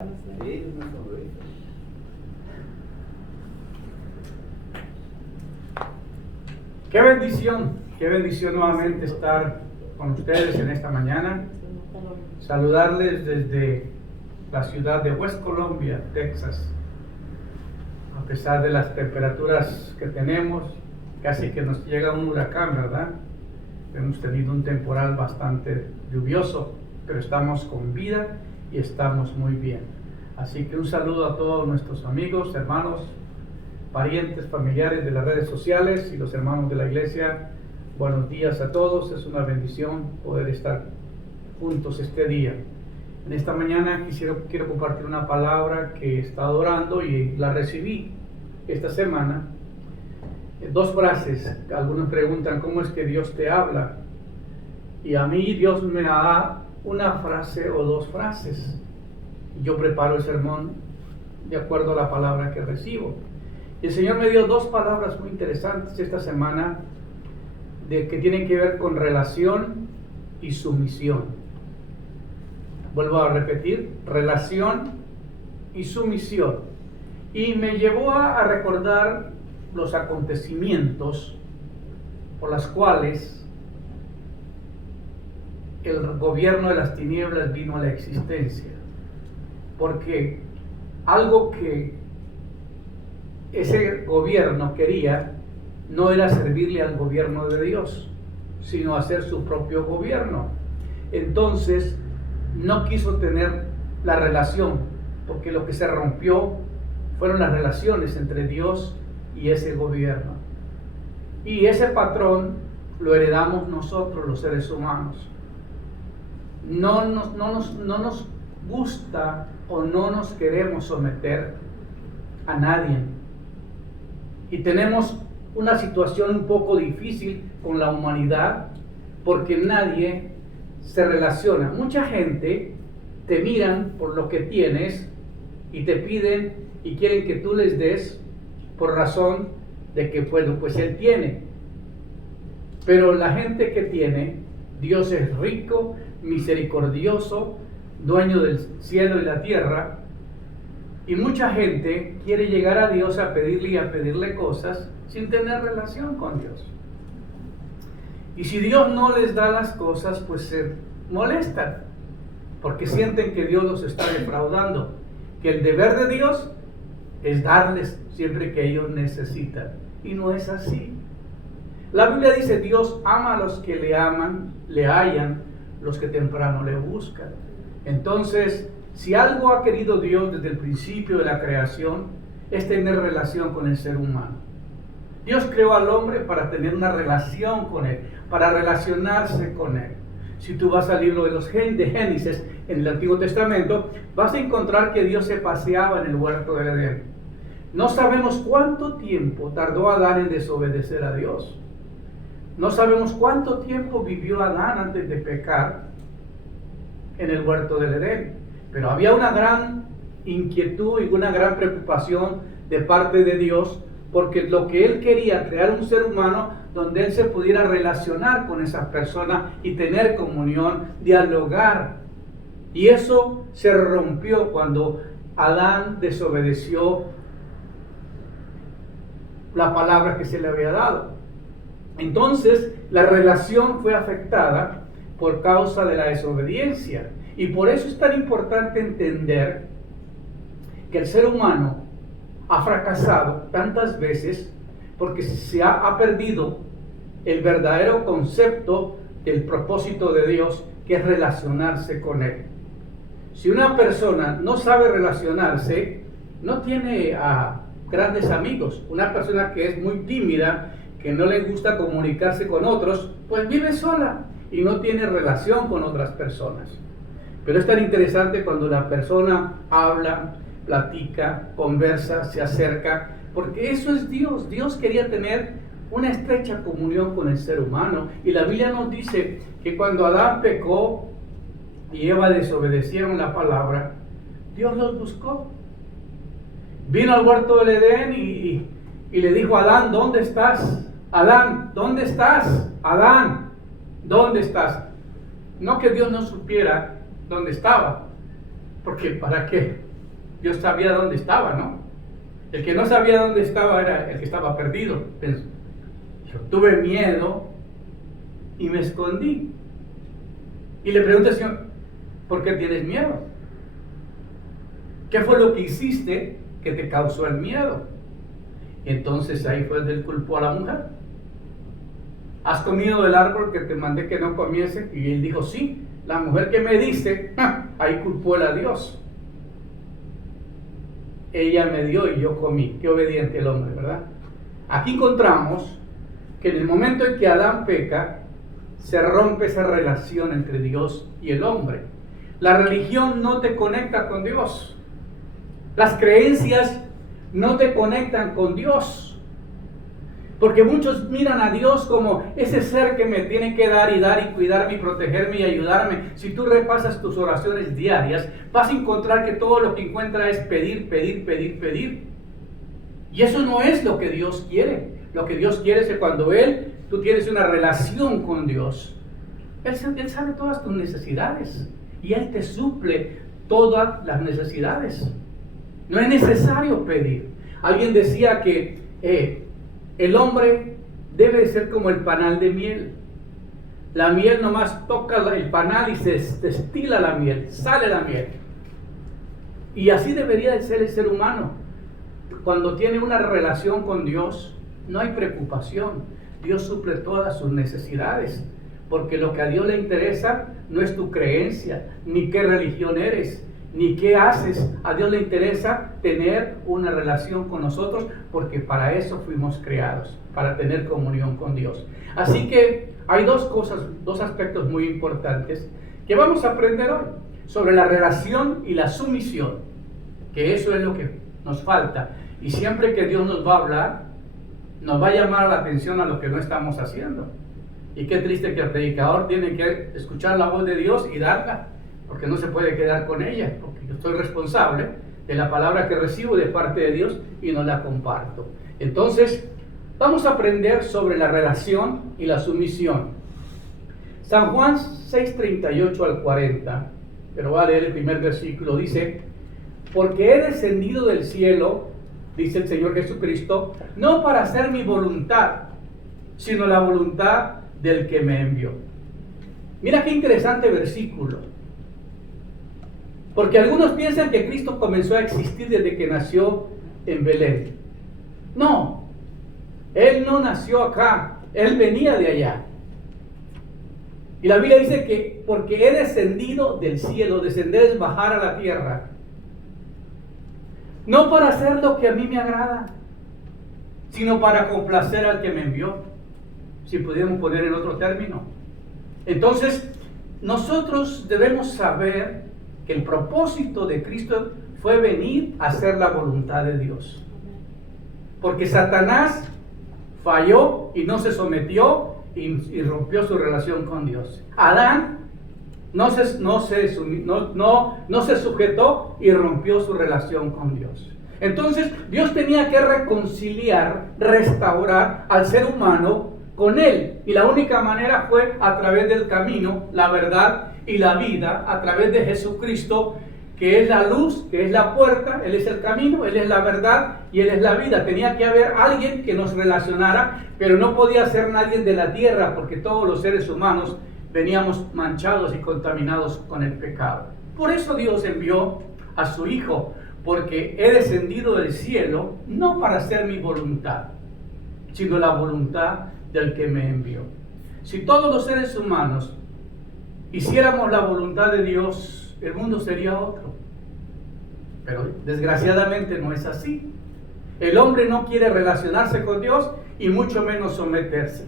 Sí, una sonrisa. Qué bendición nuevamente estar con ustedes en esta mañana. Saludarles desde la ciudad de West Columbia, Texas. A pesar de las temperaturas que tenemos, casi que nos llega un huracán, ¿verdad? Hemos tenido un temporal bastante lluvioso, pero estamos con vida y estamos muy bien. Así que un saludo a todos nuestros amigos, hermanos, parientes, familiares de las redes sociales y los hermanos de la iglesia. Buenos días a todos, es una bendición poder estar juntos este día. En esta mañana quiero compartir una palabra que he estado orando y la recibí esta semana. Dos frases. Algunos preguntan cómo es que Dios te habla, y a mí Dios me da una frase o dos frases. Yo preparo el sermón de acuerdo a la palabra que recibo. Y el Señor me dio dos palabras muy interesantes esta semana que tienen que ver con relación y sumisión. Vuelvo a repetir, relación y sumisión. Y me llevó a recordar los acontecimientos por los cuales el gobierno de las tinieblas vino a la existencia. Porque algo que ese gobierno quería no era servirle al gobierno de Dios, sino hacer su propio gobierno. Entonces no quiso tener la relación, porque lo que se rompió fueron las relaciones entre Dios y ese gobierno. Y ese patrón lo heredamos nosotros, los seres humanos. No nos gusta o no nos queremos someter a nadie. Y tenemos una situación un poco difícil con la humanidad, porque nadie se relaciona. Mucha gente te miran por lo que tienes y te piden y quieren que tú les des por razón de que, bueno, pues él tiene. Pero la gente que tiene, Dios es rico, misericordioso, dueño del cielo y la tierra, y mucha gente quiere llegar a Dios a pedirle y a pedirle cosas sin tener relación con Dios. Y si Dios no les da las cosas, pues se molestan, porque sienten que Dios los está defraudando, que el deber de Dios es darles siempre que ellos necesitan. Y no es así. La Biblia dice: Dios ama a los que le aman, le hallan los que temprano le buscan. Entonces, si algo ha querido Dios desde el principio de la creación, es tener relación con el ser humano. Dios creó al hombre para tener una relación con él, para relacionarse con él. Si tú vas al libro de Génesis, en el Antiguo Testamento, vas a encontrar que Dios se paseaba en el huerto del Edén. No sabemos cuánto tiempo tardó Adán en desobedecer a Dios. No sabemos cuánto tiempo vivió Adán antes de pecar en el huerto del Edén. Pero había una gran inquietud y una gran preocupación de parte de Dios, porque lo que él quería, crear un ser humano donde él se pudiera relacionar con esa persona y tener comunión, dialogar. Y eso se rompió cuando Adán desobedeció la palabra que se le había dado. Entonces la relación fue afectada por causa de la desobediencia. Y por eso es tan importante entender que el ser humano ha fracasado tantas veces, porque se ha perdido el verdadero concepto del propósito de Dios, que es relacionarse con Él. Si una persona no sabe relacionarse, no tiene grandes amigos. Una persona que es muy tímida, que no le gusta comunicarse con otros, pues vive sola y no tiene relación con otras personas. Pero es tan interesante cuando la persona habla, platica, conversa, se acerca, porque eso es Dios. Dios quería tener una estrecha comunión con el ser humano. Y la Biblia nos dice que cuando Adán pecó y Eva desobedecieron la palabra, Dios los buscó. Vino al huerto del Edén y le dijo a Adán: ¿dónde estás? Adán, ¿dónde estás? Adán, ¿dónde estás? No que Dios no supiera dónde estaba, porque ¿para qué? yo sabía dónde estaba, ¿no? El que no sabía dónde estaba era el que estaba perdido. Yo tuve miedo y me escondí. Y le pregunté al Señor, ¿por qué tienes miedo? ¿Qué fue lo que hiciste que te causó el miedo? Y entonces ahí fue donde él culpó a la mujer. ¿Has comido del árbol que te mandé que no comiese? Y él dijo, sí. La mujer que me dice, ahí culpó él a Dios. Ella me dio y yo comí. Qué obediente el hombre, ¿verdad? Aquí encontramos que en el momento en que Adán peca, se rompe esa relación entre Dios y el hombre. La religión no te conecta con Dios. Las creencias no te conectan con Dios. Porque muchos miran a Dios como ese ser que me tiene que dar y cuidarme y protegerme y ayudarme. Si tú repasas tus oraciones diarias, vas a encontrar que todo lo que encuentras es pedir, pedir, pedir, pedir. Y eso no es lo que Dios quiere. Lo que Dios quiere es que cuando tú tienes una relación con Dios, Él sabe todas tus necesidades y Él te suple todas las necesidades. No es necesario pedir. Alguien decía que el hombre debe de ser como el panal de miel. La miel nomás toca el panal y se destila la miel, sale la miel. Y así debería de ser el ser humano. Cuando tiene una relación con Dios, no hay preocupación. Dios suple todas sus necesidades. Porque lo que a Dios le interesa no es tu creencia, ni qué religión eres, ni qué haces. A Dios le interesa tener una relación con nosotros, porque para eso fuimos creados, para tener comunión con Dios. Así que hay dos aspectos muy importantes que vamos a aprender hoy, sobre la relación y la sumisión, que eso es lo que nos falta. Y siempre que Dios nos va a hablar, nos va a llamar la atención a lo que no estamos haciendo. Y qué triste que el predicador tiene que escuchar la voz de Dios y darla, porque no se puede quedar con ella, porque yo estoy responsable de la palabra que recibo de parte de Dios y no la comparto. Entonces, vamos a aprender sobre la relación y la sumisión. San Juan 6:38 al 40, pero voy a leer el primer versículo, dice, porque he descendido del cielo, dice el Señor Jesucristo, no para hacer mi voluntad, sino la voluntad del que me envió. Mira qué interesante versículo. Porque algunos piensan que Cristo comenzó a existir desde que nació en Belén. No, Él no nació acá, Él venía de allá. Y la Biblia dice que porque he descendido del cielo, descender es bajar a la tierra, no para hacer lo que a mí me agrada, sino para complacer al que me envió, si pudiéramos poner en otro término. Entonces, nosotros debemos saber que el propósito de Cristo fue venir a hacer la voluntad de Dios. Porque Satanás falló y no se sometió y rompió su relación con Dios. Adán no se sujetó y rompió su relación con Dios. Entonces, Dios tenía que reconciliar, restaurar al ser humano con Él, y la única manera fue a través del camino, la verdad y la vida, a través de Jesucristo, que es la luz, que es la puerta. Él es el camino, Él es la verdad y Él es la vida. Tenía que haber alguien que nos relacionara, pero no podía ser nadie de la tierra, porque todos los seres humanos veníamos manchados y contaminados con el pecado. Por eso Dios envió a su Hijo, porque he descendido del cielo no para hacer mi voluntad, sino la voluntad del que me envió. Si todos los seres humanos hiciéramos la voluntad de Dios, el mundo sería otro. Pero desgraciadamente no es así. El hombre no quiere relacionarse con Dios y mucho menos someterse.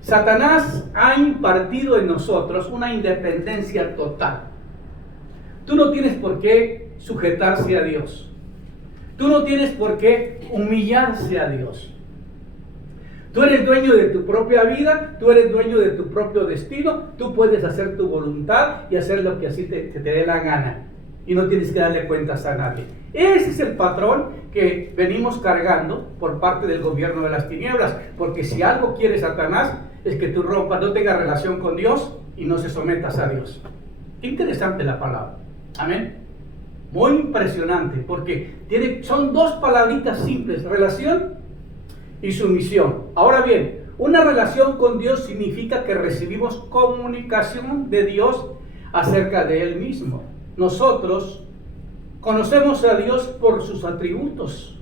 Satanás ha impartido en nosotros una independencia total. Tú no tienes por qué sujetarse a Dios. Tú no tienes por qué humillarse a Dios. Tú eres dueño de tu propia vida, tú eres dueño de tu propio destino, tú puedes hacer tu voluntad y hacer lo que así te dé la gana. Y no tienes que darle cuentas a nadie. Ese es el patrón que venimos cargando por parte del gobierno de las tinieblas. Porque si algo quiere Satanás, es que tú rompas, no tengas relación con Dios y no se sometas a Dios. Qué interesante la palabra. Amén. muy impresionante, porque son dos palabritas simples, relación y sumisión. Ahora bien, una relación con Dios significa que recibimos comunicación de Dios acerca de Él mismo. Nosotros conocemos a Dios por sus atributos,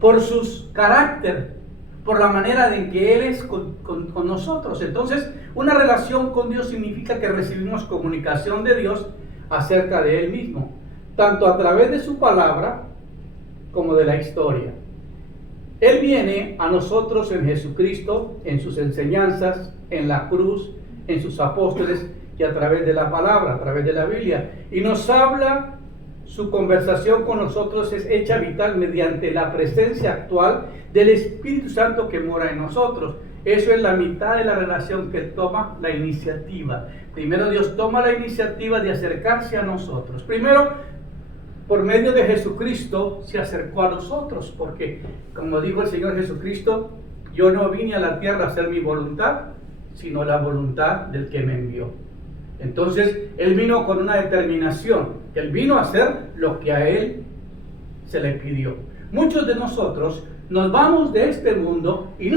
por su carácter, por la manera en que Él es con nosotros. Entonces, una relación con Dios significa que recibimos comunicación de Dios acerca de Él mismo, tanto a través de su palabra como de la historia. Él viene a nosotros en Jesucristo, en sus enseñanzas, en la cruz, en sus apóstoles y a través de la palabra, a través de la Biblia. Y nos habla, su conversación con nosotros es hecha vital mediante la presencia actual del Espíritu Santo que mora en nosotros. Eso es la mitad de la relación, que toma la iniciativa. Primero Dios toma la iniciativa de acercarse a nosotros. Primero, por medio de Jesucristo se acercó a nosotros, porque como dijo el Señor Jesucristo, yo no vine a la tierra a hacer mi voluntad, sino la voluntad del que me envió. Entonces, Él vino con una determinación. Él vino a hacer lo que a Él se le pidió. Muchos de nosotros nos vamos de este mundo y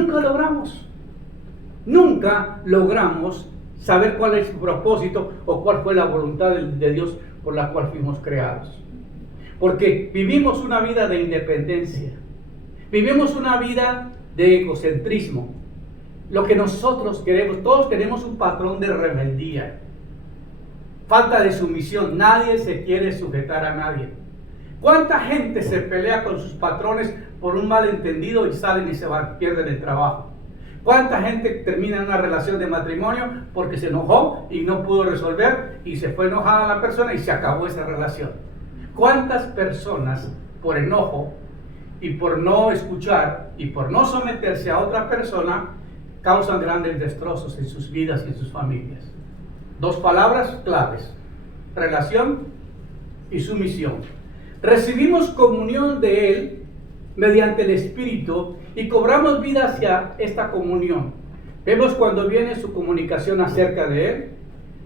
nunca logramos saber cuál es su propósito o cuál fue la voluntad de Dios por la cual fuimos creados. Porque vivimos una vida de independencia, vivimos una vida de egocentrismo. Lo que nosotros queremos, todos tenemos un patrón de rebeldía, falta de sumisión. Nadie se quiere sujetar a nadie. ¿Cuánta gente se pelea con sus patrones por un malentendido y salen y se van, pierden el trabajo? ¿Cuánta gente termina en una relación de matrimonio porque se enojó y no pudo resolver y se fue enojada la persona y se acabó esa relación? ¿Cuántas personas por enojo y por no escuchar y por no someterse a otra persona causan grandes destrozos en sus vidas y en sus familias? Dos palabras claves: relación y sumisión. Recibimos comunión de Él mediante el Espíritu y cobramos vida hacia esta comunión. Vemos cuando viene su comunicación acerca de Él,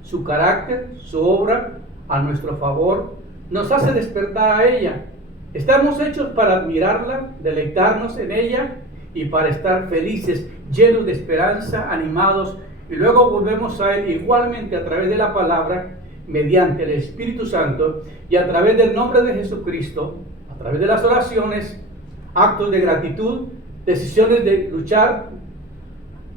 su carácter, su obra a nuestro favor, nos hace despertar a ella. Estamos hechos para admirarla, deleitarnos en ella y para estar felices, llenos de esperanza, animados, y luego volvemos a Él igualmente a través de la palabra, mediante el Espíritu Santo y a través del nombre de Jesucristo, a través de las oraciones, actos de gratitud, decisiones de luchar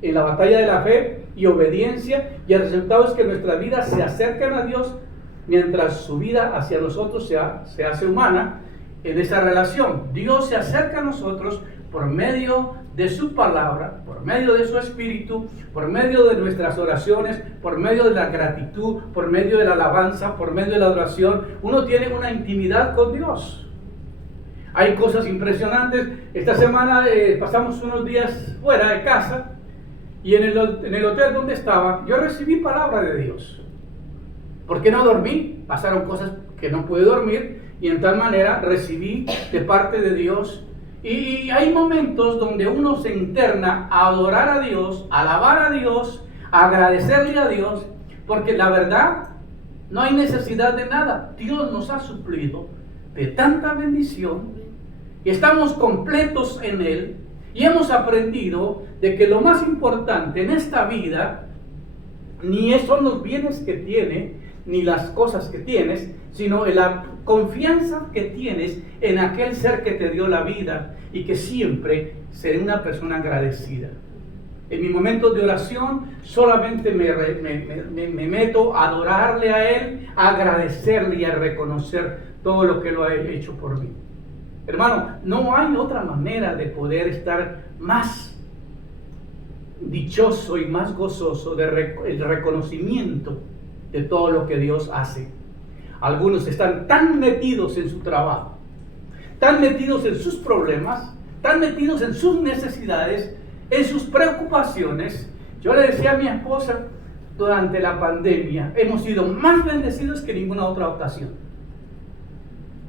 en la batalla de la fe y obediencia, y el resultado es que nuestras vidas se acercan a Dios mientras su vida hacia nosotros se hace humana en esa relación. Dios se acerca a nosotros por medio de su palabra, por medio de su Espíritu, por medio de nuestras oraciones, por medio de la gratitud, por medio de la alabanza, por medio de la adoración. Uno tiene una intimidad con Dios. Hay cosas impresionantes. Esta semana pasamos unos días fuera de casa y en el hotel donde estaba, yo recibí palabra de Dios. ¿Por qué no dormí? Pasaron cosas que no pude dormir y en tal manera recibí de parte de Dios. Y hay momentos donde uno se interna a adorar a Dios, a alabar a Dios, a agradecerle a Dios, porque la verdad no hay necesidad de nada. Dios nos ha suplido de tanta bendición y estamos completos en Él, y hemos aprendido de que lo más importante en esta vida ni son los bienes que tiene, ni las cosas que tienes, sino la confianza que tienes en aquel ser que te dio la vida y que siempre seré una persona agradecida. En mis momentos de oración solamente me meto a adorarle a Él, a agradecerle y a reconocer todo lo que Él ha hecho por mí. Hermano, no hay otra manera de poder estar más dichoso y más gozoso el reconocimiento de todo lo que Dios hace. Algunos están tan metidos en su trabajo, tan metidos en sus problemas, tan metidos en sus necesidades, en sus preocupaciones. Yo le decía a mi esposa, durante la pandemia hemos sido más bendecidos que ninguna otra ocasión.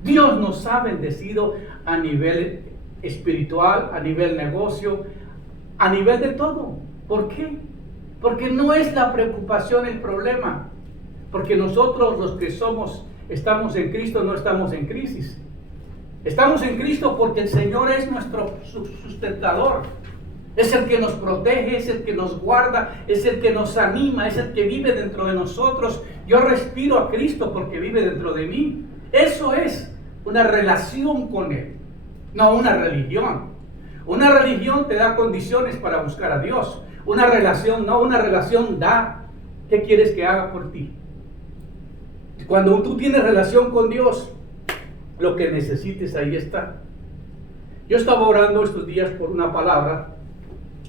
Dios nos ha bendecido a nivel espiritual, a nivel negocio, a nivel de todo. ¿Por qué? Porque no es la preocupación el problema. Porque nosotros, los que somos Estamos en Cristo, no estamos en crisis. Estamos en Cristo porque el Señor es nuestro sustentador. Es el que nos protege, es el que nos guarda, es el que nos anima, es el que vive dentro de nosotros. Yo respiro a Cristo porque vive dentro de mí. Eso es una relación con Él, no una religión. Una religión te da condiciones para buscar a Dios. Una relación no, una relación da. ¿Qué quieres que haga por ti? Cuando tú tienes relación con Dios, lo que necesites ahí está. Yo estaba orando estos días por una palabra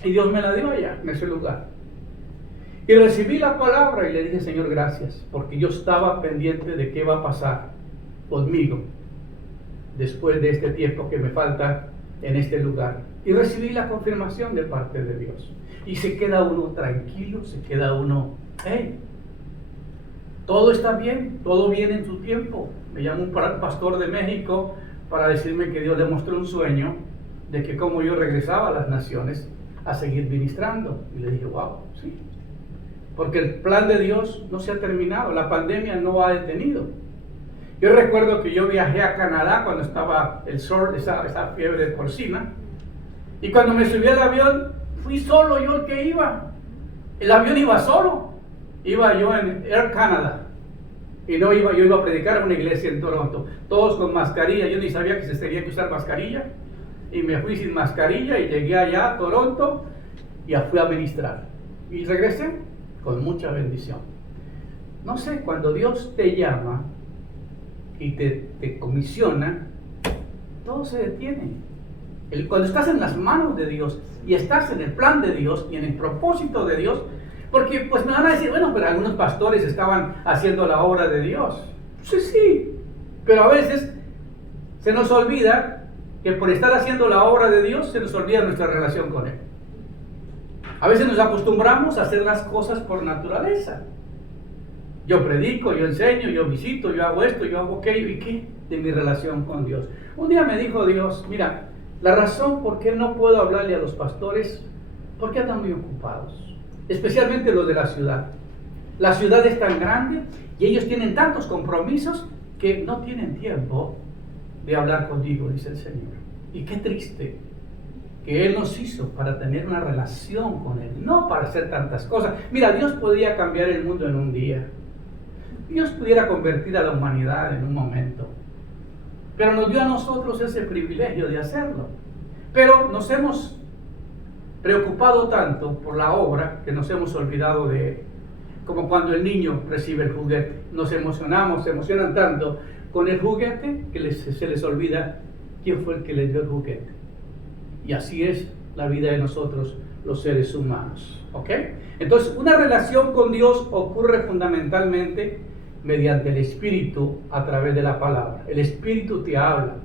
y Dios me la dio allá, en ese lugar. Y recibí la palabra y le dije, Señor, gracias, porque yo estaba pendiente de qué va a pasar conmigo después de este tiempo que me falta en este lugar. Y recibí la confirmación de parte de Dios. Y se queda uno tranquilo, se queda uno, hey, todo está bien, todo viene en su tiempo. Me llamó un pastor de México para decirme que Dios le mostró un sueño de que como yo regresaba a las naciones a seguir ministrando. Y le dije, wow, sí. Porque el plan de Dios no se ha terminado, la pandemia no ha detenido. Yo recuerdo que yo viajé a Canadá cuando estaba el SOR, esa fiebre porcina, y cuando me subí al avión, fui solo yo el que iba. El avión iba solo. Iba yo en Air Canada. Y no iba, yo iba a predicar en una iglesia en Toronto. Todos con mascarilla. Yo ni sabía que se tenía que usar mascarilla. Y me fui sin mascarilla y llegué allá a Toronto y fui a ministrar. Y regresé con mucha bendición. No sé, cuando Dios te llama y te comisiona, todo se detiene. Cuando estás en las manos de Dios y estás en el plan de Dios y en el propósito de Dios, porque pues me van a decir, bueno, pero algunos pastores estaban haciendo la obra de Dios. Sí, pero a veces se nos olvida que por estar haciendo la obra de Dios se nos olvida nuestra relación con Él. A veces nos acostumbramos a hacer las cosas por naturaleza. Yo predico, yo enseño, yo visito, yo hago esto, yo hago aquello. ¿Y qué de mi relación con Dios? Un día me dijo Dios, mira, la razón por qué no puedo hablarle a los pastores, porque andan muy ocupados, especialmente los de la ciudad. La ciudad es tan grande y ellos tienen tantos compromisos que no tienen tiempo de hablar contigo, dice el Señor. Y qué triste que Él nos hizo para tener una relación con Él, no para hacer tantas cosas. Mira, Dios podría cambiar el mundo en un día. Dios pudiera convertir a la humanidad en un momento. Pero nos dio a nosotros ese privilegio de hacerlo. Pero nos hemos preocupado tanto por la obra que nos hemos olvidado de Él. Como cuando el niño recibe el juguete. Nos emocionamos, se emocionan tanto con el juguete que se les olvida quién fue el que les dio el juguete. Y así es la vida de nosotros, los seres humanos. ¿Ok? Entonces, una relación con Dios ocurre fundamentalmente mediante el Espíritu a través de la palabra. El Espíritu te habla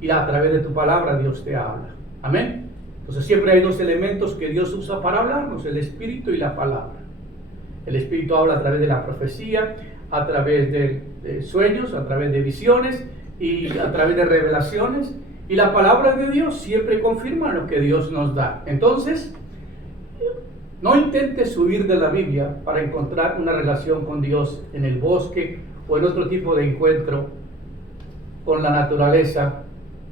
y a través de tu palabra Dios te habla. Amén. Entonces siempre hay dos elementos que Dios usa para hablarnos, el Espíritu y la palabra. El Espíritu habla a través de la profecía, a través de sueños, a través de visiones y a través de revelaciones. Y la palabra de Dios siempre confirma lo que Dios nos da. Entonces, no intentes huir de la Biblia para encontrar una relación con Dios en el bosque o en otro tipo de encuentro con la naturaleza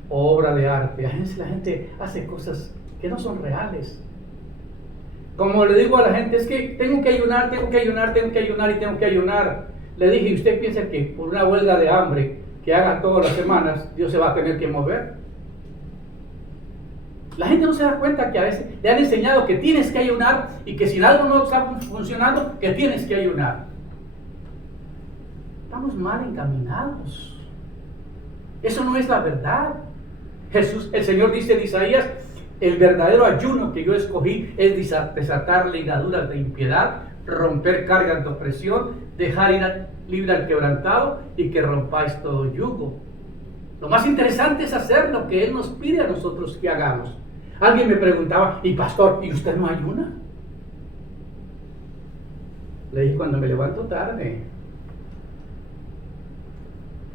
o obra de arte. A veces la gente hace cosas que no son reales. Como le digo a la gente, es que tengo que ayunar y tengo que ayunar. Le dije, ¿usted piensa que por una huelga de hambre que haga todas las semanas, Dios se va a tener que mover? La gente no se da cuenta que a veces le han enseñado que tienes que ayunar y que si algo no está funcionando, que tienes que ayunar. Estamos mal encaminados. Eso no es la verdad. El Señor dice en Isaías, el verdadero ayuno que yo escogí es desatar ligaduras de impiedad, romper cargas de opresión, dejar ir libre al quebrantado y que rompáis todo yugo. Lo más interesante es hacer lo que Él nos pide a nosotros que hagamos. Alguien me preguntaba, y pastor, ¿y usted no ayuna? Le dije, cuando me levanto tarde.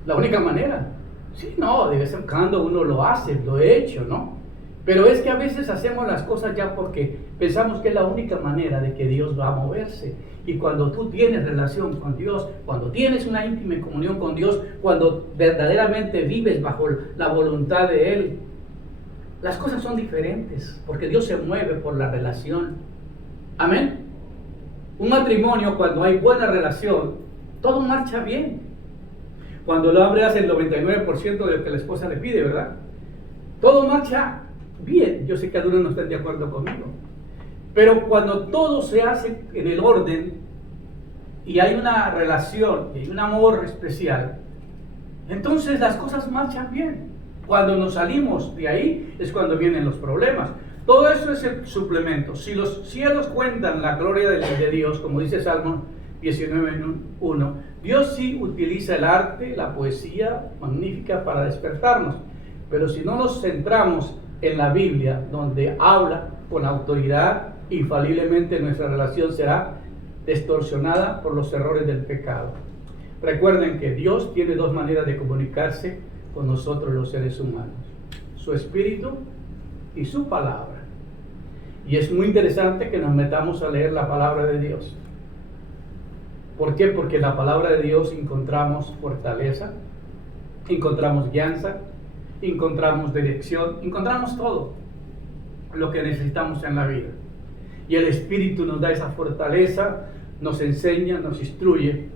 La única manera. Sí, no, de vez en cuando uno lo hace, lo he hecho, ¿no? Pero es que a veces hacemos las cosas ya porque pensamos que es la única manera de que Dios va a moverse. Y cuando tú tienes relación con Dios, cuando tienes una íntima comunión con Dios, cuando verdaderamente vives bajo la voluntad de Él, las cosas son diferentes, porque Dios se mueve por la relación. Amén. Un matrimonio, cuando hay buena relación, todo marcha bien. Cuando el hombre hace el 99% de lo que la esposa le pide, ¿verdad? Todo marcha bien. Yo sé que algunos no están de acuerdo conmigo. Pero cuando todo se hace en el orden y hay una relación y hay un amor especial, entonces las cosas marchan bien. Cuando nos salimos de ahí es cuando vienen los problemas. Todo eso es el suplemento. Si los cielos cuentan la gloria de Dios, como dice Salmo 19:1, Dios sí utiliza el arte, la poesía magnífica para despertarnos. Pero si no nos centramos en la Biblia, donde habla con autoridad, infaliblemente nuestra relación será distorsionada por los errores del pecado. Recuerden que Dios tiene dos maneras de comunicarse con nosotros los seres humanos: su espíritu y su palabra. Y es muy interesante que nos metamos a leer la palabra de Dios. ¿Por qué? Porque en la palabra de Dios encontramos fortaleza, encontramos guianza, encontramos dirección, encontramos todo lo que necesitamos en la vida. Y el Espíritu nos da esa fortaleza, nos enseña, nos instruye.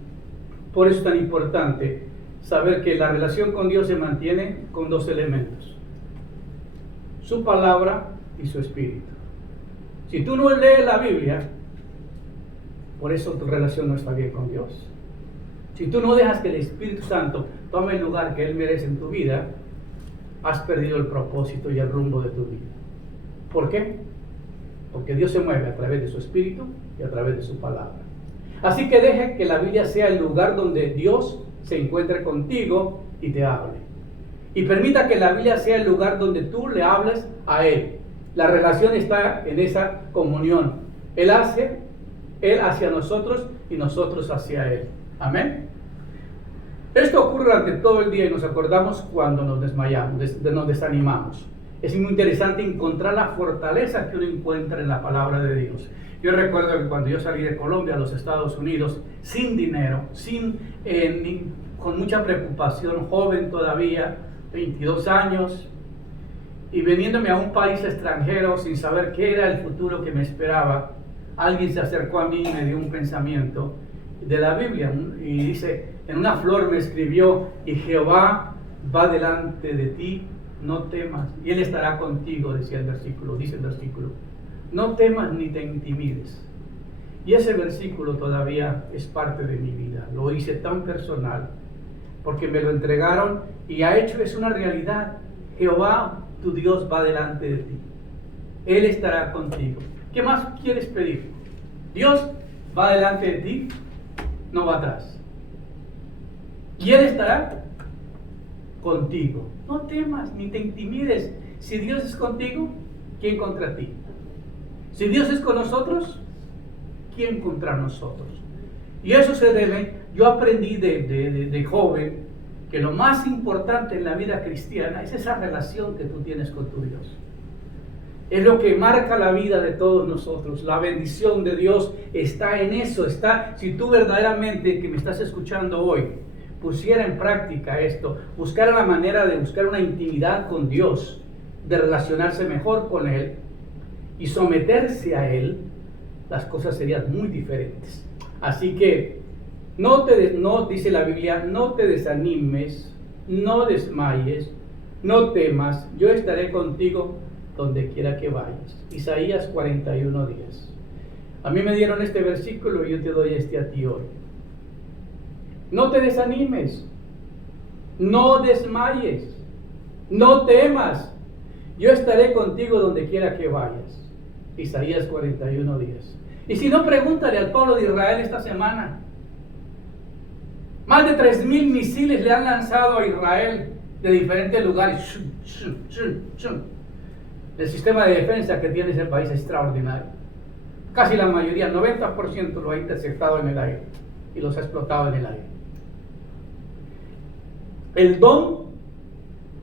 Por eso es tan importante saber que la relación con Dios se mantiene con dos elementos: su palabra y su Espíritu. Si tú no lees la Biblia, por eso tu relación no está bien con Dios. Si tú no dejas que el Espíritu Santo tome el lugar que Él merece en tu vida, has perdido el propósito y el rumbo de tu vida. ¿Por qué? Porque Dios se mueve a través de su Espíritu y a través de su palabra. Así que deje que la Biblia sea el lugar donde Dios se encuentre contigo y te hable. Y permita que la Biblia sea el lugar donde tú le hables a Él. La relación está en esa comunión. Él hacia nosotros y nosotros hacia Él. Amén. Esto ocurre durante todo el día y nos acordamos cuando nos desmayamos, nos desanimamos. Es muy interesante encontrar la fortaleza que uno encuentra en la palabra de Dios. Yo recuerdo que cuando yo salí de Colombia a los Estados Unidos, sin dinero, con mucha preocupación, joven todavía, 22 años, y veniéndome a un país extranjero sin saber qué era el futuro que me esperaba, alguien se acercó a mí y me dio un pensamiento de la Biblia, y dice, en una flor me escribió: y Jehová va delante de ti, no temas, y Él estará contigo, dice el versículo. No temas ni te intimides. Y ese versículo todavía es parte de mi vida. Lo hice tan personal porque me lo entregaron y es una realidad. Jehová, tu Dios, va delante de ti. Él estará contigo. ¿Qué más quieres pedir? Dios va delante de ti, no va atrás. Y Él estará contigo. No temas ni te intimides. Si Dios es contigo, ¿quién contra ti? Si Dios es con nosotros, ¿quién contra nosotros? Y eso se debe, yo aprendí de joven, que lo más importante en la vida cristiana es esa relación que tú tienes con tu Dios. Es lo que marca la vida de todos nosotros. La bendición de Dios está en eso. Si tú verdaderamente, que me estás escuchando hoy, pusiera en práctica esto, buscara la manera de buscar una intimidad con Dios, de relacionarse mejor con Él y someterse a Él, las cosas serían muy diferentes. Así que no dice la Biblia, no te desanimes, no desmayes, no temas, yo estaré contigo donde quiera que vayas. Isaías 41:10. A mí me dieron este versículo y yo te doy este a ti hoy. No te desanimes, no desmayes, no temas, yo estaré contigo donde quiera que vayas. Isaías 41:10. Y si no, pregúntale al pueblo de Israel esta semana. Más de 3,000 misiles le han lanzado a Israel de diferentes lugares. El sistema de defensa que tiene ese país es extraordinario. Casi la mayoría, 90%, lo ha interceptado en el aire y los ha explotado en el aire. El dom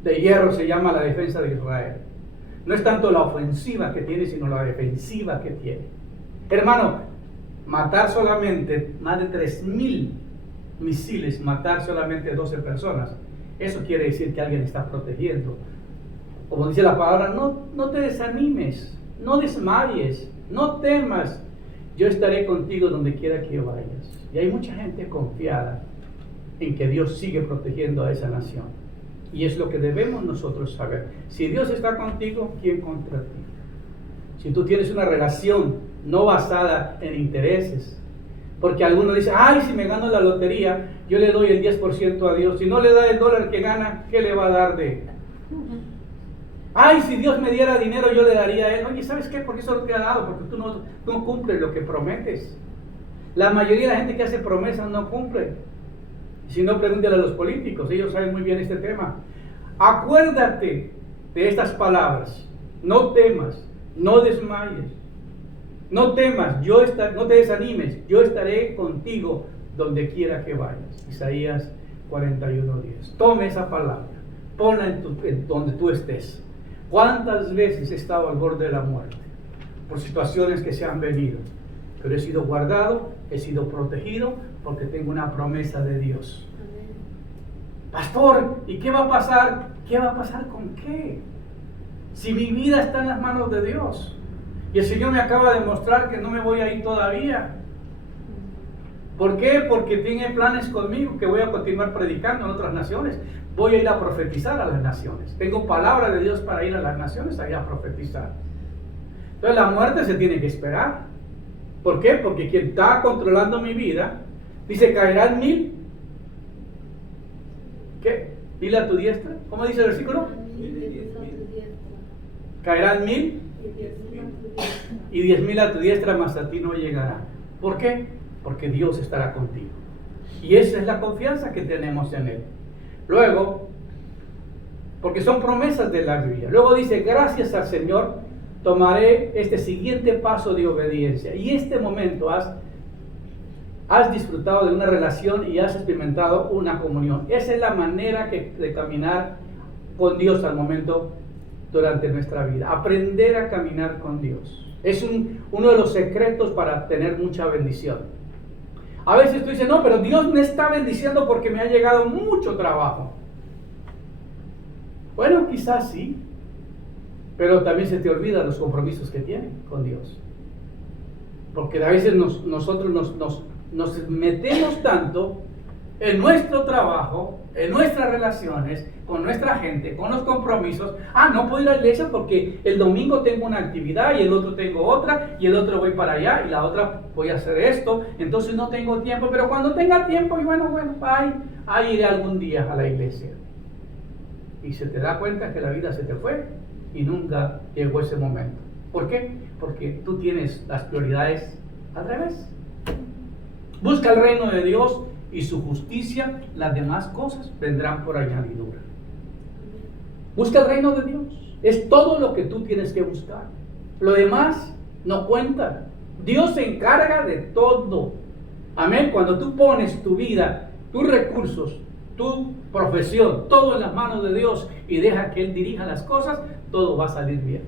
de hierro se llama la defensa de Israel. No es tanto la ofensiva que tiene, sino la defensiva que tiene. Hermano, matar solamente más de 3,000 misiles, matar solamente 12 personas, eso quiere decir que alguien está protegiendo. Como dice la palabra, no te desanimes, no desmayes, no temas, yo estaré contigo donde quiera que vayas. Y hay mucha gente confiada en que Dios sigue protegiendo a esa nación. Y es lo que debemos nosotros saber. Si Dios está contigo, ¿quién contra ti? Si tú tienes una relación no basada en intereses, porque alguno dice, ay, si me gano la lotería, yo le doy el 10% a Dios. Si no le da el dólar que gana, ¿qué le va a dar de? Ay, si Dios me diera dinero, yo le daría a Él. Oye, ¿sabes qué? Porque eso lo te ha dado, porque tú no cumples lo que prometes. La mayoría de la gente que hace promesas no cumple. Si no, pregúntale a los políticos, ellos saben muy bien este tema. Acuérdate de estas palabras: no temas, no desmayes, no temas, no te desanimes, yo estaré contigo donde quiera que vayas. Isaías 41:10. Tome esa palabra, ponla en donde tú estés. ¿Cuántas veces he estado al borde de la muerte por situaciones que se han venido? Pero he sido guardado, he sido protegido, porque tengo una promesa de Dios. Pastor, ¿y qué va a pasar? ¿Qué va a pasar con qué? Si mi vida está en las manos de Dios. Y el Señor me acaba de mostrar que no me voy a ir todavía. ¿Por qué? Porque tiene planes conmigo, que voy a continuar predicando en otras naciones. Voy a ir a profetizar a las naciones. Tengo palabra de Dios para ir a las naciones, a ir a profetizar. Entonces la muerte se tiene que esperar. ¿Por qué? Porque quien está controlando mi vida, dice, caerán 1,000. ¿Qué? Dile a tu diestra. ¿Cómo dice el versículo? Caerán 1,000 y 10,000 a tu diestra, mas a ti no llegará. ¿Por qué? Porque Dios estará contigo. Y esa es la confianza que tenemos en Él. Luego, porque son promesas de la Biblia. Luego dice, gracias al Señor, tomaré este siguiente paso de obediencia. Y este momento has disfrutado de una relación y has experimentado una comunión. Esa es la manera de caminar con Dios al momento durante nuestra vida. Aprender a caminar con Dios. Es uno de los secretos para tener mucha bendición. A veces tú dices, no, pero Dios me está bendiciendo porque me ha llegado mucho trabajo. Bueno, quizás sí, pero también se te olvidan los compromisos que tienes con Dios. Porque a veces nosotros nos metemos tanto en nuestro trabajo, en nuestras relaciones, con nuestra gente, con los compromisos. No puedo ir a la iglesia porque el domingo tengo una actividad y el otro tengo otra y el otro voy para allá y la otra voy a hacer esto, entonces no tengo tiempo, pero cuando tenga tiempo, y bueno, ahí iré algún día a la iglesia. Y se te da cuenta que la vida se te fue y nunca llegó ese momento. ¿Por qué? Porque tú tienes las prioridades al revés. Busca el reino de Dios y su justicia, las demás cosas vendrán por añadidura. Busca el reino de Dios. Es todo lo que tú tienes que buscar. Lo demás no cuenta. Dios se encarga de todo. Amén. Cuando tú pones tu vida, tus recursos, tu profesión, todo en las manos de Dios y deja que Él dirija las cosas, todo va a salir bien.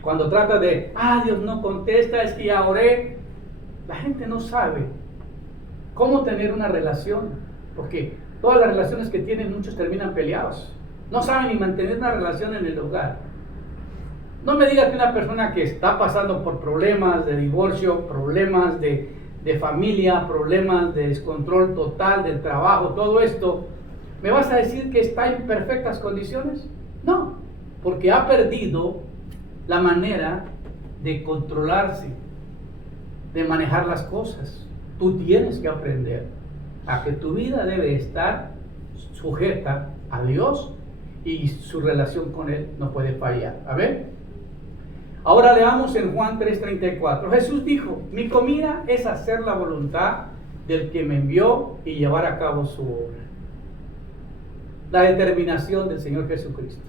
Cuando trata de, Dios no contesta, es que ya oré, la gente no sabe cómo tener una relación, porque todas las relaciones que tienen, muchos terminan peleados. No saben ni mantener una relación en el hogar. No me diga que una persona que está pasando por problemas de divorcio, problemas de familia, problemas de descontrol total del trabajo, todo esto, ¿me vas a decir que está en perfectas condiciones? No, porque ha perdido la manera de controlarse, de manejar las cosas. Tú tienes que aprender a que tu vida debe estar sujeta a Dios y su relación con Él no puede fallar. A ver, ahora leamos en Juan 3:34. Jesús dijo, mi comida es hacer la voluntad del que me envió y llevar a cabo su obra. La determinación del Señor Jesucristo.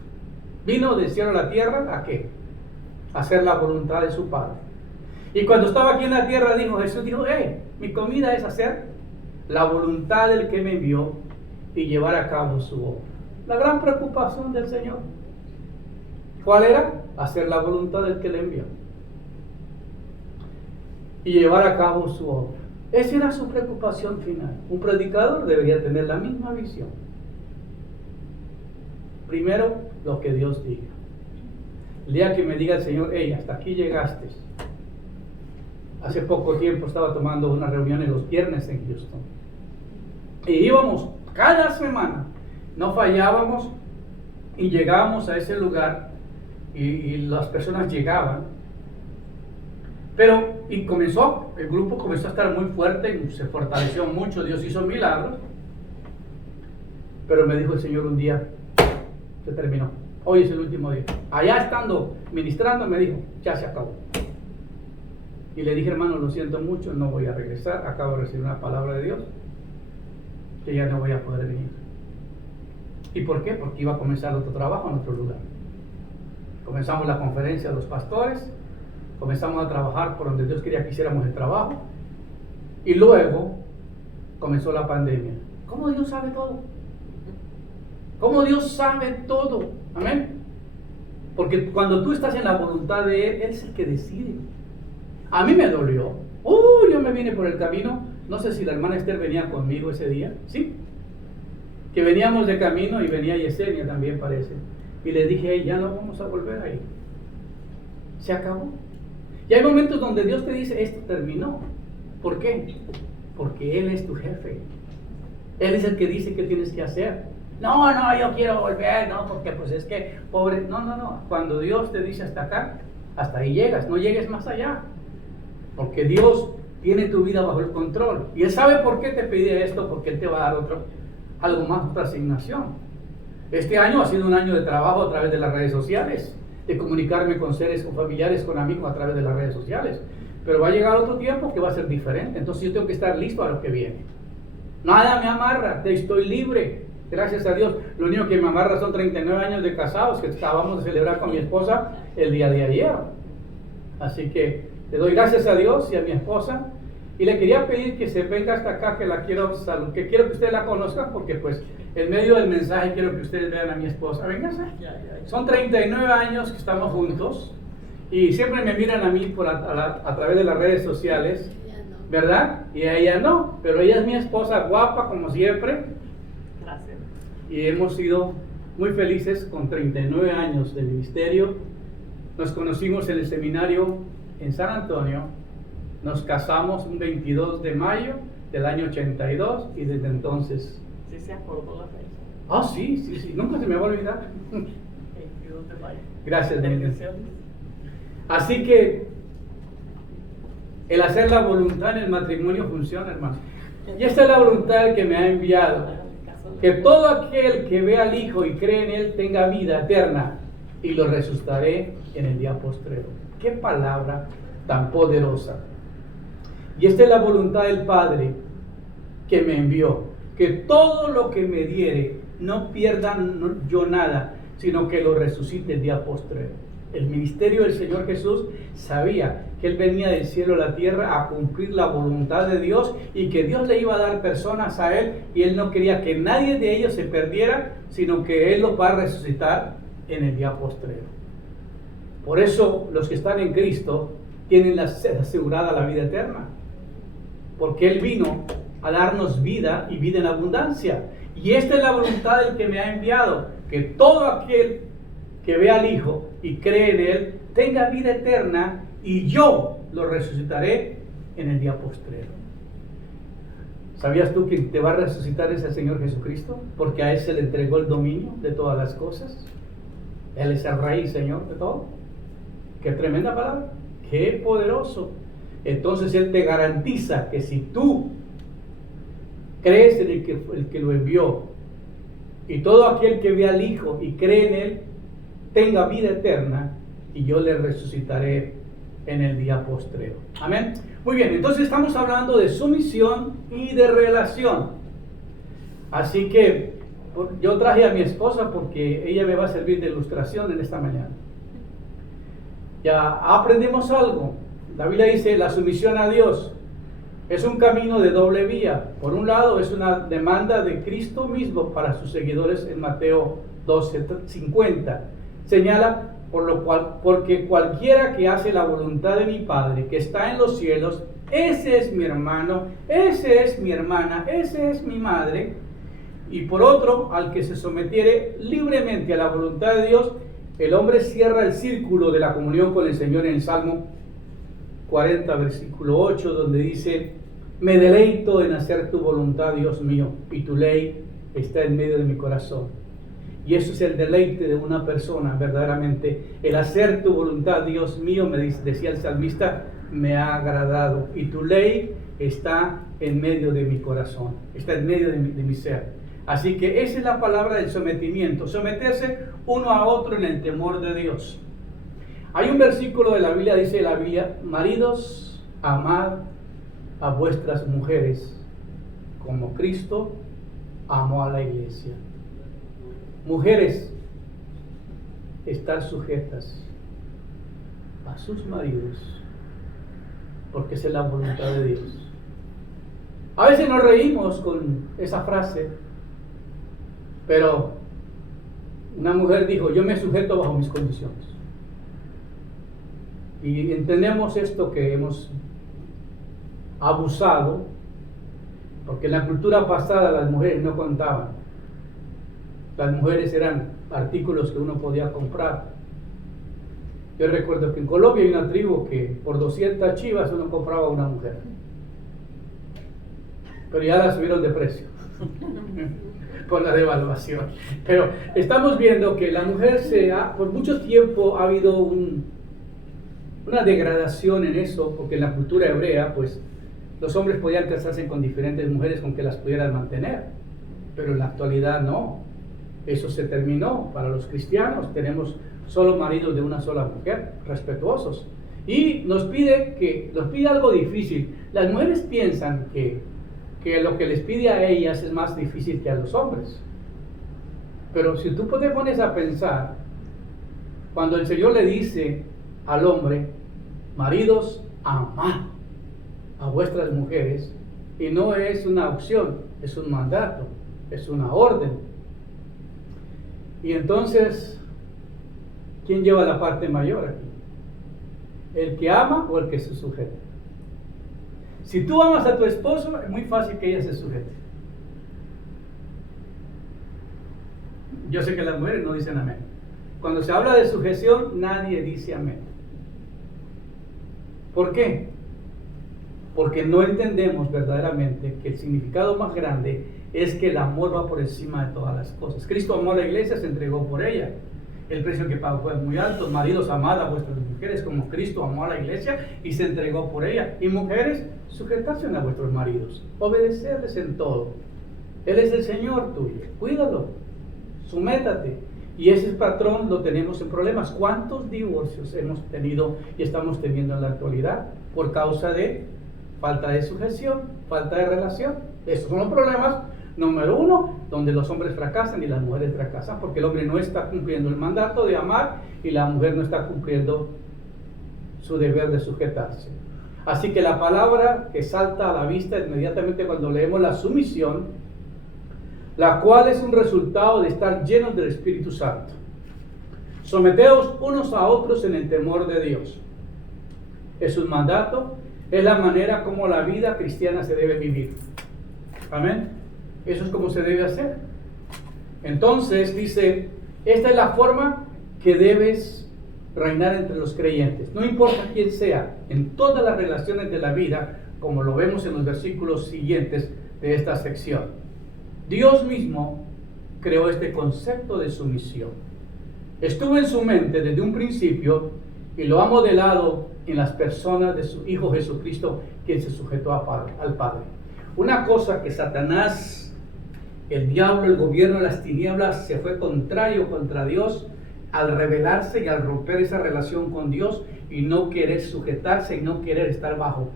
Vino del cielo a la tierra, ¿a qué? A hacer la voluntad de su Padre. Y cuando estaba aquí en la tierra, Jesús dijo, mi comida es hacer la voluntad del que me envió y llevar a cabo su obra. La gran preocupación del Señor. ¿Cuál era? Hacer la voluntad del que le envió y llevar a cabo su obra. Esa era su preocupación final. Un predicador debería tener la misma visión. Primero, lo que Dios diga. El día que me diga el Señor, hey, hasta aquí llegaste. Hace poco tiempo estaba tomando una reunión en los viernes en Houston. Y íbamos cada semana, no fallábamos y llegábamos a ese lugar y las personas llegaban. Pero, el grupo comenzó a estar muy fuerte, y se fortaleció mucho, Dios hizo milagros. Pero me dijo el Señor un día, se terminó, hoy es el último día. Allá estando ministrando me dijo, ya se acabó. Y le dije, hermano, lo siento mucho, no voy a regresar, acabo de recibir una palabra de Dios, que ya no voy a poder venir. ¿Y por qué? Porque iba a comenzar otro trabajo en otro lugar. Comenzamos la conferencia de los pastores, comenzamos a trabajar por donde Dios quería que hiciéramos el trabajo, y luego comenzó la pandemia. ¿Cómo Dios sabe todo? ¿Cómo Dios sabe todo? Amén. Porque cuando tú estás en la voluntad de Él, Él es el que decide. A mí me dolió. Yo me vine por el camino. No sé si la hermana Esther venía conmigo ese día. Sí. Que veníamos de camino y venía Yesenia también, parece. Y le dije, hey, ya no vamos a volver ahí. Se acabó. Y hay momentos donde Dios te dice, esto terminó. ¿Por qué? Porque Él es tu jefe. Él es el que dice qué tienes que hacer. No, yo quiero volver, no, porque pues es que, pobre, no. Cuando Dios te dice hasta acá, hasta ahí llegas, no llegues más allá. Porque Dios tiene tu vida bajo el control. Y Él sabe por qué te pide esto, porque Él te va a dar algo más, otra asignación. Este año ha sido un año de trabajo a través de las redes sociales, de comunicarme con seres, con familiares, con amigos a través de las redes sociales. Pero va a llegar otro tiempo que va a ser diferente. Entonces yo tengo que estar listo a lo que viene. Nada me amarra, estoy libre. Gracias a Dios. Lo único que me amarra son 39 años de casados que acabamos de celebrar con mi esposa el día de ayer. Así que le doy gracias a Dios y a mi esposa. Y le quería pedir que se venga hasta acá, que quiero que ustedes la conozcan, porque pues en medio del mensaje quiero que ustedes vean a mi esposa. Véngase. Son 39 años que estamos juntos y siempre me miran a mí a través de las redes sociales, ¿verdad? Y a ella no, pero ella es mi esposa, guapa como siempre. Gracias. Y hemos sido muy felices con 39 años de ministerio. Nos conocimos en el seminario en San Antonio. Nos casamos un 22 de mayo del año 82 y desde entonces... Sí se acordó la fecha. Ah, sí, nunca se me va a olvidar. 22 de mayo. Gracias, Nelly. Bendiciones. Así que el hacer la voluntad en el matrimonio funciona, hermano. Y esta es la voluntad que me ha enviado. Que todo aquel que ve al Hijo y cree en Él tenga vida eterna y lo resucitaré en el día postrero. ¡Qué palabra tan poderosa! Y esta es la voluntad del Padre que me envió, que todo lo que me diere no pierda yo nada, sino que lo resucite el día postrero. El ministerio del Señor Jesús sabía que Él venía del cielo a la tierra a cumplir la voluntad de Dios y que Dios le iba a dar personas a Él y Él no quería que nadie de ellos se perdiera, sino que Él los va a resucitar en el día postrero. Por eso los que están en Cristo tienen asegurada la vida eterna, porque Él vino a darnos vida y vida en abundancia. Y esta es la voluntad del que me ha enviado, que todo aquel que ve al Hijo y cree en Él tenga vida eterna y yo lo resucitaré en el día postrero. ¿Sabías tú que te va a resucitar ese Señor Jesucristo? Porque a Él se le entregó el dominio de todas las cosas. Él es el Rey y Señor de todo. Qué tremenda palabra, qué poderoso. Entonces Él te garantiza que si tú crees en el que lo envió y todo aquel que ve al Hijo y cree en Él tenga vida eterna y yo le resucitaré en el día postrero. Amén. Muy bien, entonces estamos hablando de sumisión y de relación. Así que yo traje a mi esposa porque ella me va a servir de ilustración en esta mañana. Ya aprendimos algo. La Biblia dice la sumisión a Dios es un camino de doble vía. Por un lado es una demanda de Cristo mismo para sus seguidores en Mateo 12:50. Señala porque cualquiera que hace la voluntad de mi Padre que está en los cielos, ese es mi hermano, ese es mi hermana, ese es mi madre. Y por otro, al que se sometiere libremente a la voluntad de Dios, el hombre cierra el círculo de la comunión con el Señor en el Salmo 40, versículo 8, donde dice: me deleito en hacer tu voluntad, Dios mío, y tu ley está en medio de mi corazón. Y eso es el deleite de una persona, verdaderamente. El hacer tu voluntad, Dios mío, decía el salmista, me ha agradado. Y tu ley está en medio de mi corazón, está en medio de mi ser. Así que esa es la palabra del sometimiento, someterse uno a otro en el temor de Dios. Hay un versículo de la Biblia, dice la Biblia: maridos, amad a vuestras mujeres como Cristo amó a la iglesia. Mujeres, estar sujetas a sus maridos, porque esa es la voluntad de Dios. A veces nos reímos con esa frase, pero una mujer dijo: yo me sujeto bajo mis condiciones. Y entendemos esto, que hemos abusado, porque en la cultura pasada las mujeres no contaban. Las mujeres eran artículos que uno podía comprar. Yo recuerdo que en Colombia hay una tribu que por 200 chivas uno compraba una mujer, pero ya la subieron de precio por la devaluación. Pero estamos viendo que la mujer por mucho tiempo ha habido una degradación en eso, porque en la cultura hebrea pues los hombres podían casarse con diferentes mujeres con que las pudieran mantener, pero en la actualidad no. Eso se terminó. Para los cristianos tenemos solo maridos de una sola mujer, respetuosos. Y nos pide algo difícil. Las mujeres piensan que lo que les pide a ellas es más difícil que a los hombres. Pero si tú te pones a pensar, cuando el Señor le dice al hombre: maridos, amad a vuestras mujeres, y no es una opción, es un mandato, es una orden. Y entonces, ¿quién lleva la parte mayor aquí? ¿El que ama o el que se sujeta? Si tú amas a tu esposo, es muy fácil que ella se sujete. Yo sé que las mujeres no dicen amén. Cuando se habla de sujeción, nadie dice amén. ¿Por qué? Porque no entendemos verdaderamente que el significado más grande es que el amor va por encima de todas las cosas. Cristo amó a la iglesia, se entregó por ella. El precio que pagó fue muy alto. Maridos, amad a vuestras mujeres como Cristo amó a la iglesia y se entregó por ella. Y mujeres, sujetarse a vuestros maridos, obedecerles en todo. Él es el Señor tuyo, cuídalo, sumétate. Y ese patrón lo tenemos en problemas. ¿Cuántos divorcios hemos tenido y estamos teniendo en la actualidad por causa de falta de sujeción, falta de relación? Esos son los problemas número uno, donde los hombres fracasan y las mujeres fracasan, porque el hombre no está cumpliendo el mandato de amar y la mujer no está cumpliendo su deber de sujetarse. Así que la palabra que salta a la vista inmediatamente cuando leemos la sumisión, la cual es un resultado de estar llenos del Espíritu Santo. Someteos unos a otros en el temor de Dios. Es un mandato, es la manera como la vida cristiana se debe vivir. Amén. Eso es como se debe hacer. Entonces dice, esta es la forma que debes reinar entre los creyentes. No importa quién sea, en todas las relaciones de la vida, como lo vemos en los versículos siguientes de esta sección. Dios mismo creó este concepto de sumisión. Estuvo en su mente desde un principio y lo ha modelado en las personas de su Hijo Jesucristo, quien se sujetó al Padre. Una cosa que Satanás, el diablo, el gobierno de las tinieblas, se fue contrario contra Dios al rebelarse y al romper esa relación con Dios y no querer sujetarse y no querer estar bajo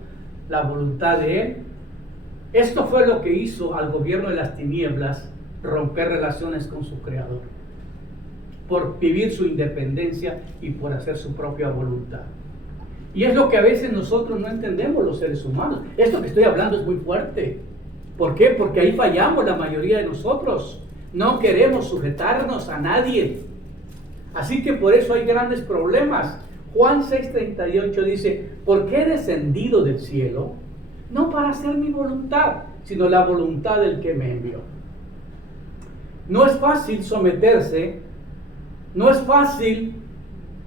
la voluntad de Él. Esto fue lo que hizo al gobierno de las tinieblas romper relaciones con su Creador, por vivir su independencia y por hacer su propia voluntad. Y es lo que a veces nosotros no entendemos, los seres humanos. Esto que estoy hablando es muy fuerte. ¿Por qué? Porque ahí fallamos la mayoría de nosotros. No queremos sujetarnos a nadie. Así que por eso hay grandes problemas. Juan 6:38 dice, porque he descendido del cielo, no para hacer mi voluntad, sino la voluntad del que me envió. No es fácil someterse, no es fácil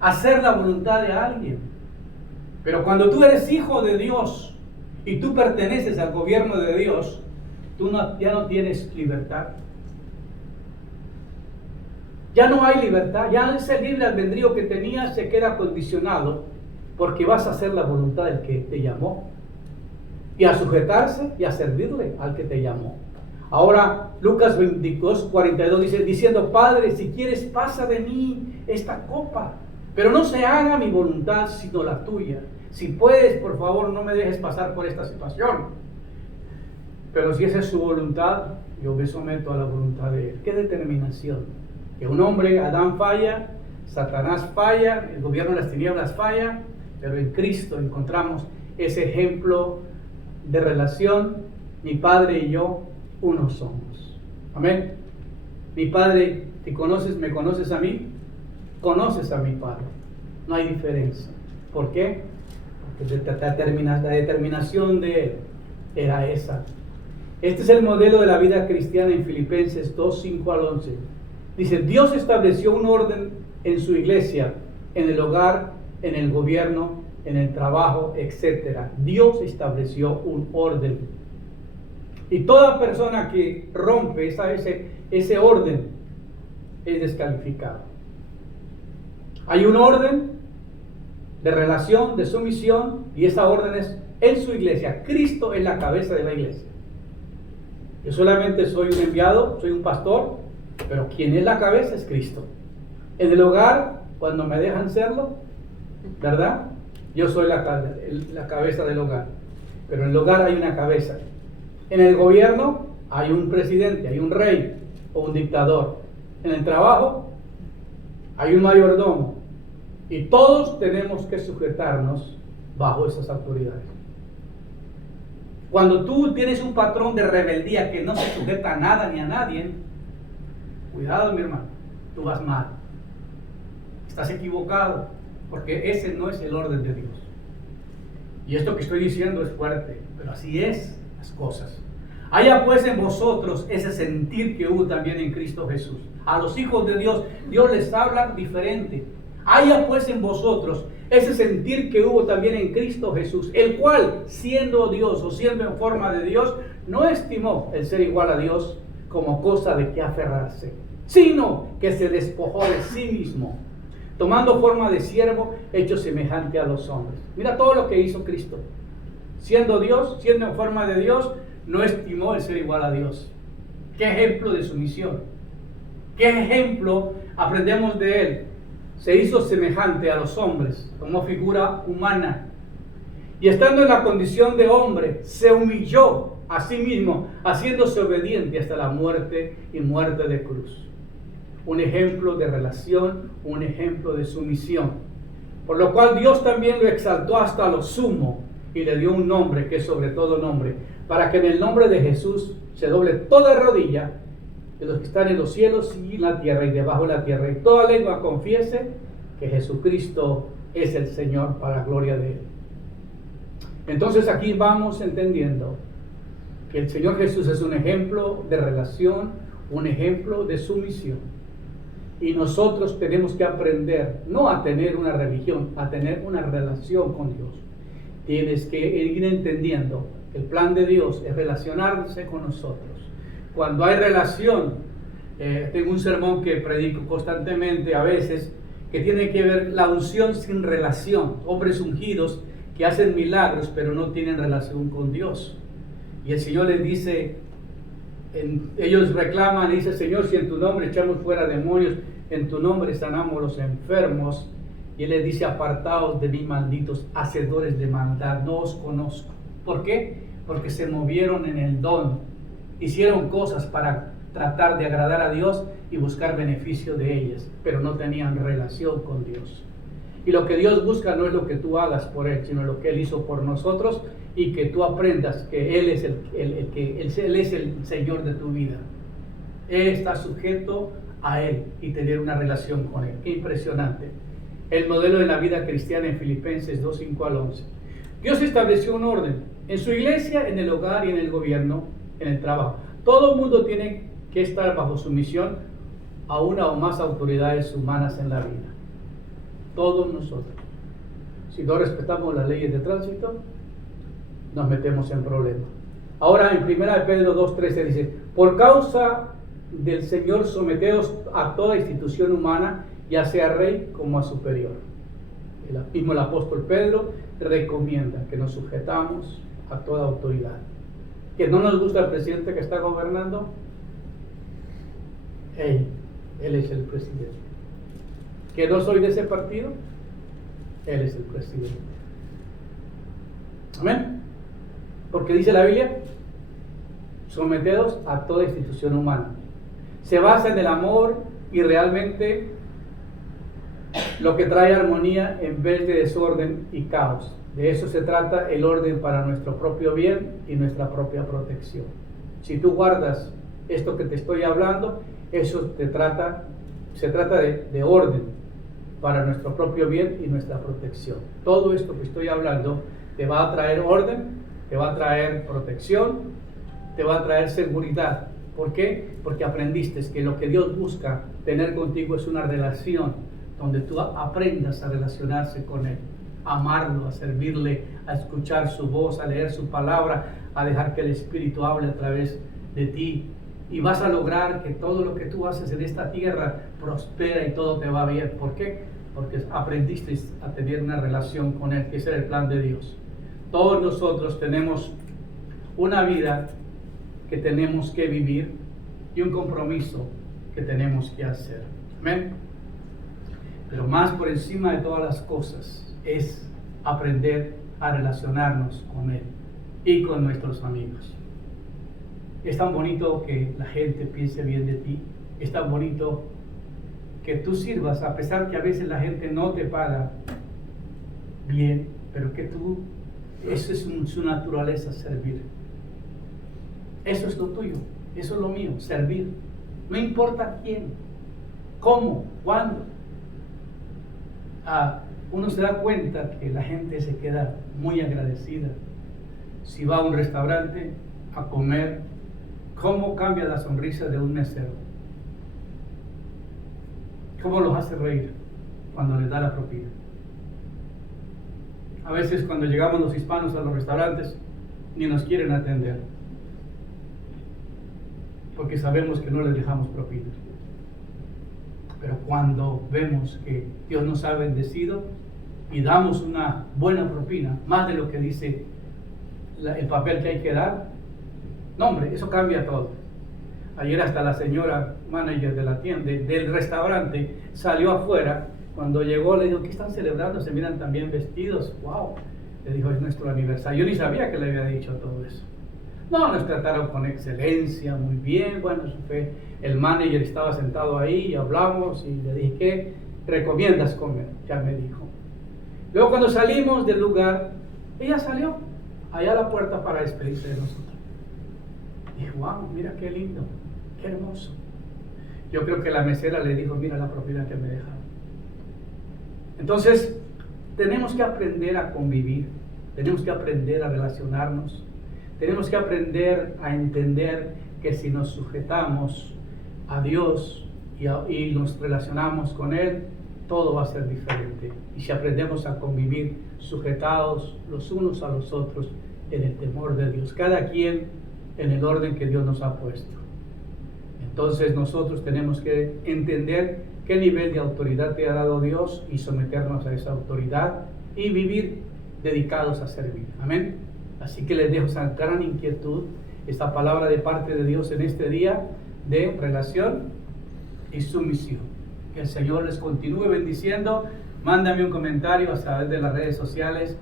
hacer la voluntad de alguien. Pero cuando tú eres hijo de Dios y tú perteneces al gobierno de Dios, ya no tienes libertad. Ya no hay libertad, ya ese libre albedrío que tenías se queda condicionado porque vas a hacer la voluntad del que te llamó y a sujetarse y a servirle al que te llamó. Ahora Lucas 22:42 dice, diciendo, Padre, si quieres pasa de mí esta copa, pero no se haga mi voluntad sino la tuya. Si puedes, por favor, no me dejes pasar por esta situación. Pero si esa es su voluntad, yo me someto a la voluntad de Él. ¡Qué determinación! Que un hombre, Adán falla, Satanás falla, el gobierno de las tinieblas falla, pero en Cristo encontramos ese ejemplo de relación. Mi Padre y yo, uno somos. Amén. Mi Padre, ¿te conoces? ¿Me conoces a mí? Conoces a mi Padre. No hay diferencia. ¿Por qué? Porque la determinación de Él era esa. Este es el modelo de la vida cristiana en Filipenses 2:5-11. Dice, Dios estableció un orden en su iglesia, en el hogar, en el gobierno, en el trabajo, etc. Dios estableció un orden. Y toda persona que rompe ese orden es descalificada. Hay un orden de relación, de sumisión, y esa orden es en su iglesia. Cristo es la cabeza de la iglesia. Yo solamente soy un enviado, soy un pastor, pero quien es la cabeza es Cristo. En el hogar, cuando me dejan serlo, ¿verdad? Yo soy la cabeza del hogar. Pero en el hogar hay una cabeza. En el gobierno hay un presidente, hay un rey o un dictador. En el trabajo hay un mayordomo. Y todos tenemos que sujetarnos bajo esas autoridades. Cuando tú tienes un patrón de rebeldía que no se sujeta a nada ni a nadie, cuidado, mi hermano, tú vas mal. Estás equivocado, porque ese no es el orden de Dios. Y esto que estoy diciendo es fuerte, pero así es las cosas. Haya pues en vosotros ese sentir que hubo también en Cristo Jesús. A los hijos de Dios, Dios les habla diferente. Haya pues en vosotros ese sentir que hubo también en Cristo Jesús, el cual, siendo Dios o siendo en forma de Dios, no estimó el ser igual a Dios como cosa de que aferrarse, sino que se despojó de sí mismo, tomando forma de siervo, hecho semejante a los hombres. Mira todo lo que hizo Cristo. Siendo Dios, siendo en forma de Dios, no estimó el ser igual a Dios. Qué ejemplo de sumisión. Qué ejemplo aprendemos de Él. Se hizo semejante a los hombres, tomó figura humana. Y estando en la condición de hombre, se humilló a sí mismo, haciéndose obediente hasta la muerte y muerte de cruz. Un ejemplo de relación, un ejemplo de sumisión. Por lo cual Dios también lo exaltó hasta lo sumo y le dio un nombre que es sobre todo nombre, para que en el nombre de Jesús se doble toda rodilla de los que están en los cielos y en la tierra y debajo de la tierra, y toda lengua confiese que Jesucristo es el Señor, para la gloria de Él. Entonces aquí vamos entendiendo que el Señor Jesús es un ejemplo de relación, un ejemplo de sumisión. Y nosotros tenemos que aprender no a tener una religión, a tener una relación con Dios. Tienes que ir entendiendo que el plan de Dios es relacionarse con nosotros. Cuando hay relación, tengo un sermón que predico constantemente a veces, que tiene que ver la unción sin relación. Hombres ungidos que hacen milagros pero no tienen relación con Dios. Y el Señor les dice, ellos reclaman y dicen, Señor, si en tu nombre echamos fuera demonios, en tu nombre sanamos los enfermos. Y Él les dice, apartaos de mí, malditos, hacedores de maldad, no os conozco. ¿Por qué? Porque se movieron en el don. Hicieron cosas para tratar de agradar a Dios y buscar beneficio de ellas, pero no tenían relación con Dios. Y lo que Dios busca no es lo que tú hagas por Él, sino lo que Él hizo por nosotros, y que tú aprendas que Él es Él es el Señor de tu vida. Él está sujeto a Él y tener una relación con Él. Qué impresionante. El modelo de la vida cristiana en Filipenses 2, 5 al 11. Dios estableció un orden en su iglesia, en el hogar y en el gobierno, en el trabajo. Todo el mundo tiene que estar bajo sumisión a una o más autoridades humanas en la vida. Todos nosotros. Si no respetamos las leyes de tránsito, nos metemos en problemas. Ahora en 1 Pedro 2:13 dice, por causa del Señor someteos a toda institución humana, ya sea rey como a superior. El apóstol Pedro recomienda que nos sujetamos a toda autoridad. Que no nos gusta el presidente que está gobernando, él es el presidente. Que no soy de ese partido, él es el presidente. Amén. Porque dice la Biblia, someteos a toda institución humana. Se basa en el amor y realmente lo que trae armonía en vez de desorden y caos. De eso se trata el orden para nuestro propio bien y nuestra propia protección. Si tú guardas esto que te estoy hablando, eso se trata de orden para nuestro propio bien y nuestra protección. Todo esto que estoy hablando te va a traer orden, te va a traer protección, te va a traer seguridad. ¿Por qué? Porque aprendiste que lo que Dios busca tener contigo es una relación donde tú aprendas a relacionarse con Él, a amarlo, a servirle, a escuchar su voz, a leer su palabra, a dejar que el Espíritu hable a través de ti. Y vas a lograr que todo lo que tú haces en esta tierra prospera y todo te va bien. ¿Por qué? Porque aprendiste a tener una relación con Él, que ese era el plan de Dios. Todos nosotros tenemos una vida que tenemos que vivir y un compromiso que tenemos que hacer. Amén. Pero más por encima de todas las cosas es aprender a relacionarnos con Él y con nuestros amigos. Es tan bonito que la gente piense bien de ti. Es tan bonito que tú sirvas, a pesar que a veces la gente no te paga bien, pero que tú, eso es su naturaleza, servir. Eso es lo tuyo, eso es lo mío, servir. No importa quién, cómo, cuándo. Uno se da cuenta que la gente se queda muy agradecida. Si va a un restaurante a comer, ¿cómo cambia la sonrisa de un mesero? ¿Cómo los hace reír cuando les da la propina? A veces cuando llegamos los hispanos a los restaurantes, ni nos quieren atender, porque sabemos que no les dejamos propina. Pero cuando vemos que Dios nos ha bendecido y damos una buena propina, más de lo que dice el papel que hay que dar, no hombre, eso cambia todo. Ayer hasta la señora manager de la tienda, del restaurante, salió afuera. Cuando llegó le dijo, ¿qué están celebrando? Se miran también vestidos. ¡Wow! Le dijo, es nuestro aniversario. Yo ni sabía que le había dicho todo eso. No, nos trataron con excelencia, muy bien. Bueno, eso fue, el manager estaba sentado ahí y hablamos y le dije, ¿qué recomiendas comer? Ya me dijo. Luego cuando salimos del lugar, ella salió allá a la puerta para despedirse de nosotros. Dije, wow, mira qué lindo, qué hermoso. Yo creo que la mesera le dijo, mira la propina que me dejaron. Entonces, tenemos que aprender a convivir, tenemos que aprender a relacionarnos, tenemos que aprender a entender que si nos sujetamos a Dios y nos relacionamos con Él, todo va a ser diferente. Y si aprendemos a convivir sujetados los unos a los otros en el temor de Dios, cada quien en el orden que Dios nos ha puesto. Entonces nosotros tenemos que entender qué nivel de autoridad te ha dado Dios y someternos a esa autoridad y vivir dedicados a servir. Amén. Así que les dejo esa gran inquietud, esta palabra de parte de Dios en este día de relación y sumisión. Que el Señor les continúe bendiciendo. Mándame un comentario a través de las redes sociales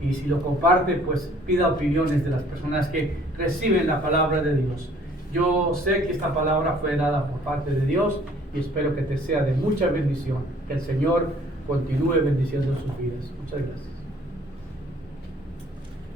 y si lo comparte, pues pida opiniones de las personas que reciben la palabra de Dios. Yo sé que esta palabra fue dada por parte de Dios y espero que te sea de mucha bendición. Que el Señor continúe bendiciendo sus vidas. Muchas gracias.